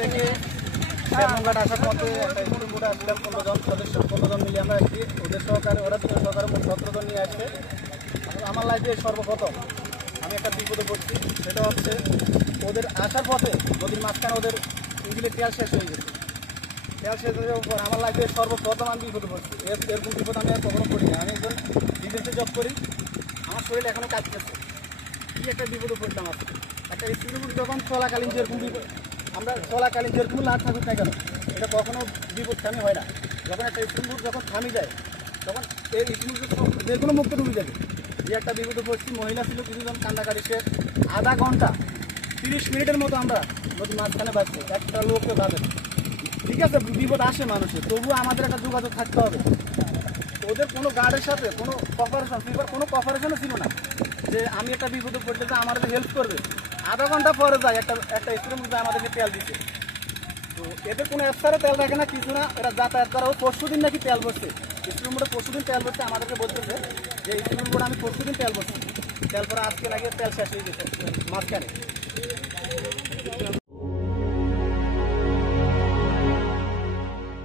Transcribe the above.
থেকে শেরমুনঘাট আসার পথে একটা স্কুল বোর্ডে আসলাম 15 জন সদস্য, 15 জন মিলে আমরা আসছি। ওদের সহকারে ওরা 2 সহকারে মোট 17 জন নিয়ে আসছে। আমার লাইফে সর্বপ্রথম আমি একটা বিপদে পড়ছি, সেটা হচ্ছে ওদের আসার পথে নদীর মাঝখানে ওদের ইঞ্জিনের তেল শেষ হয়ে গেছে। তেল শেষ হয়ে যাওয়ার পর আমার লাইফে সর্বপ্রথম আমি বিপদে পড়ছি। এরকম বিপদ আমি আর কখনো করি না। আমি একজন ডিফেন্সে জব করি, আমার শরীর এখনও কাজ করছে। কি একটা বিপদে পড়লাম আজকে। একটা স্কুল যখন চলাকালীন যেরকম বিপদ, আমরা চলাকালীন যেরকম লাট থাকুক না কেন, এটা কখনো বিপদ থামি হয় না। যখন একটা স্কুল যখন থামি যায় তখন এই স্কুল যে কোনো মুক্ত ডুবে যাবে। যে একটা বিপদে পড়ছি, মহিলা ছিল কিছুজন কান্নাকাটি, সে আধা ঘন্টা 30 মিনিটের মতো আমরা নদীর মাঝখানে বাঁচছি। একটা লোককে ভাবে ঠিক আছে, বিপদ আসে মানুষের, তবুও আমাদের একটা যোগাযোগ থাকতে হবে। ওদের কোনো গার্ডের সাথে কোনো কপারেশনও ছিল না যে আমি একটা বিপদে পড়তে যে আমাদের হেল্প করবে। আধা ঘন্টা পরে যায় একটা স্কুলের মধ্যে আমাদেরকে তেল দিচ্ছে। তো এদের কোনো এফসারে তেল রাখে না, কিছু না, এরা যাতায়াত করা। ও পরশুদিন নাকি তেল বসছে স্কুলের মোড়ে, পরশুদিন তেল বসছে। আমাদেরকে বলতেছে যে স্কুলের মোড়ে আমি পরশুদিন তেল বসছি, তেল পরে আজকে লাগিয়ে তেল শেষ হয়ে গেছে মাঝখানে।